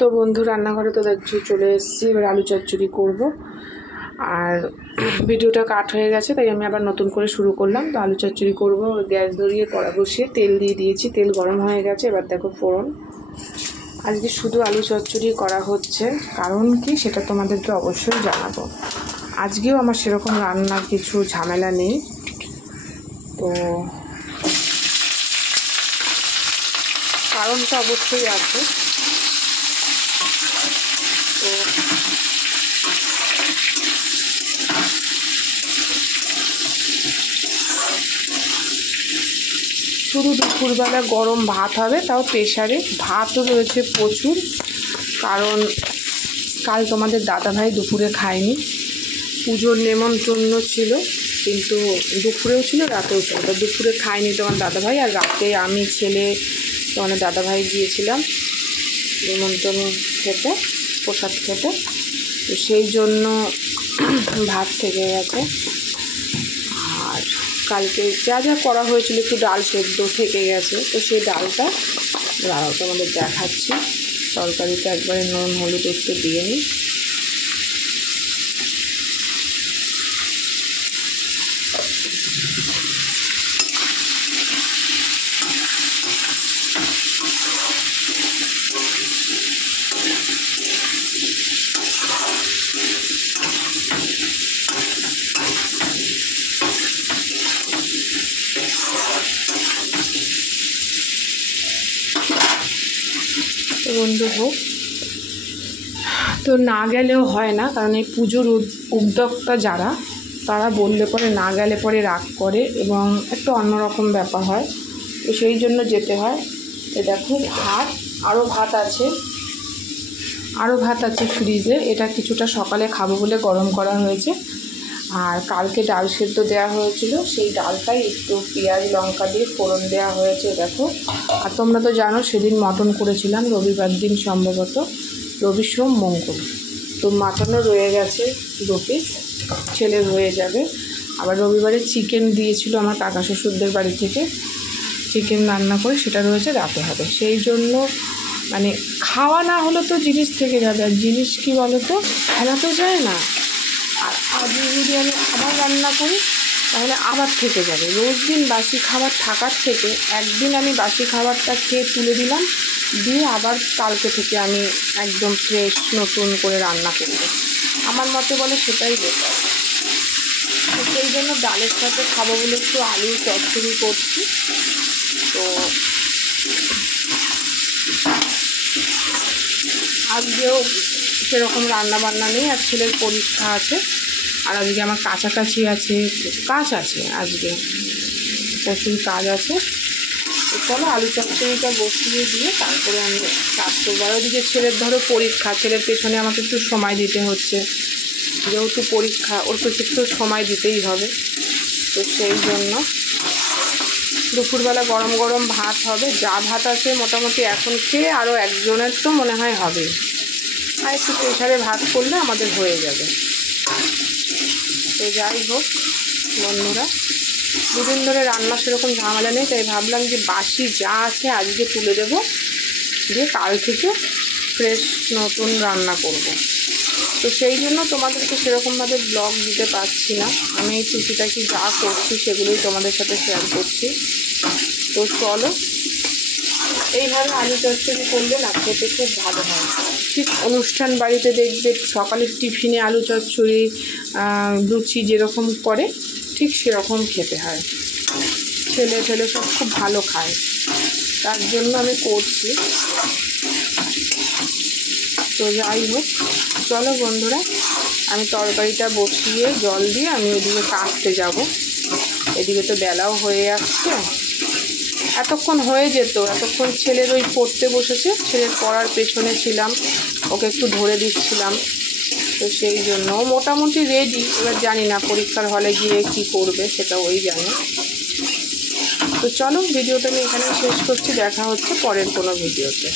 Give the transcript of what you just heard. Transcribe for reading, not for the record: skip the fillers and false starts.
তো বন্ধু রান্নাঘরে তো দেখছি চলে এসেছি, এবার আলু চচ্চড়ি করব। আর ভিডিওটা কাট হয়ে গেছে, তাই আমি আবার নতুন করে শুরু করলাম। তো আলু চচ্চড়ি করব, গ্যাস ধরিয়ে কড়া বসিয়ে তেল দিয়ে দিয়েছি, তেল গরম হয়ে গেছে। এবার দেখো ফোড়ন। আজকে শুধু আলু চচ্চড়ি করা হচ্ছে, কারণ কি সেটা তোমাদেরকে অবশ্যই জানাবো। আজকেও আমার সেরকম রান্নার কিছু ঝামেলা নেই, তো কারণটা অবশ্যই আছে। তো শুধু দুপুরবেলা গরম ভাত হবে, তাও প্রেশারে। ভাতও রয়েছে প্রচুর, কারণ কাল তোমাদের দাদাভাই দুপুরে খায়নি, পুজোর নেমন্তন্ন ছিল, কিন্তু দুপুরেও ছিল রাতেও ছিল। তো দুপুরে খায়নি তোমার দাদাভাই, আর রাতে আমি ছেলে তোমাদের দাদাভাই গিয়েছিলাম নেমন্তন্ন খেতে, প্রসাদ খেতে। তো সেই জন্য ভাত থেকে গেছে। আর কালকে যা যা করা হয়েছিল, একটু ডাল সেদ্ধ থেকে গেছে, তো সেই ডালটা দাঁড়াও তোমাদের দেখাচ্ছি। তরকারিতে একবারে নুন হলুদ একটু দিয়ে নিই। বন্ধু হোক, তো না গেলেও হয় না, কারণ এই পুজোর উদ্যোক্তা যারা, তারা বললে পরে না গেলে পরে রাগ করে এবং একটু অন্যরকম ব্যাপার হয়, তো সেই জন্য যেতে হয়। তো দেখো ভাত, আরও ভাত আছে ফ্রিজে। এটা কিছুটা সকালে খাবো বলে গরম করা হয়েছে। আর কালকে ডাল সেদ্ধ দেওয়া হয়েছিল, সেই ডালটাই একটু পেঁয়াজ লঙ্কা দিয়ে ফোড়ন দেওয়া হয়েছে দেখো। আর তোমরা তো জানো সেদিন মটন করেছিলাম, রবিবার দিন সম্ভবত, রবি সোম মঙ্গল। তো মাটনও রয়ে গেছে 2 পিস, ছেলের হয়ে যাবে। আবার রবিবারে চিকেন দিয়েছিল আমার কাকা শ্বশুরদের বাড়ি থেকে, চিকেন রান্না করে সেটা রয়েছে, রাতে হবে। সেই জন্য মানে খাওয়া না হলে তো জিনিস থেকে যাবে, আর জিনিস কি বলো তো, ফেলা তো যায় না। আর আজকে যদি আমি আবার রান্না করি তাহলে আবার থেকে যাবে। রোজ দিন বাসি খাবার থাকার থেকে একদিন আমি বাসি খাবারটা খেয়ে তুলে দিলাম, দিয়ে আবার কালকে থেকে আমি একদম ফ্রেশ নতুন করে রান্না করব। আমার মতে বলে সেটাই বেটার। তো সেই জন্য ডালের সাথে খাবো বলে একটু আলু চচ্চড়ি করছি। তো আজকেও সেরকম রান্না বান্না নেই, আর ছেলের পরীক্ষা আছে। আর আজকে আমার কাছাকাছি কাজ আছে, আজকে প্রচুর কাজ আছে। তো চলো আলু চচ্চড়িটা বসিয়ে দিয়ে তারপরে আমি কাজ করবো। আর ওদিকে ছেলের ধরো পরীক্ষা, ছেলের পেছনে আমাকে একটু সময় দিতে হচ্ছে, যেহেতু পরীক্ষা ওর তো একটু সময় দিতেই হবে। তো সেই জন্য দুপুরবেলা গরম গরম ভাত হবে, যা ভাত আছে মোটামুটি এখন খেয়ে আরও একজনের তো মনে হয় হবে। আর একটু প্রেশারে ভাত করলে আমাদের হয়ে যাবে। তো যাই হোক বন্ধুরা, দুদিন ধরে রান্না সেরকম ঝামেলা নেই, তাই ভাবলাম যে বাসি যা আছে আজকে তুলে দেবো, দিয়ে কাল থেকে ফ্রেশ নতুন রান্না করব। তো সেই জন্য তোমাদেরকে সেরকমভাবে ব্লগ দিতে পারছি না, আমি এই টুকিটাকি যা করছি সেগুলোই তোমাদের সাথে শেয়ার করছি। তো চলো, এইভাবে আলু চচ্চড়ি করলে না খেতে খুব ভালো হয়। ঠিক অনুষ্ঠান বাড়িতে দেখবে সকালের টিফিনে আলু চচ্চড়ি লুচি যেরকম করে, ঠিক সেরকম খেতে হয়। ছেলে সব খুব ভালো খায়, তার জন্য আমি করছি। তো যাই হোক চলো বন্ধুরা, আমি তরকারিটা বসিয়ে জল দিয়ে আমি ওইদিকে কাটতে যাব। এদিকে তো বেলাও হয়ে আসছে, এতক্ষণ হয়ে যেত। এতক্ষণ ছেলের ওই পড়তে বসেছে, ছেলের পড়ার পেছনে ছিলাম, ওকে একটু ধরে দিচ্ছিলাম। তো সেই জন্য ও মোটামুটি রেডি, এবার জানি না পরীক্ষার হলে গিয়ে কি করবে সেটা ওই জানে। তো চলো ভিডিওটা আমি এখানে শেষ করছি, দেখা হচ্ছে পরের কোনো ভিডিওতে।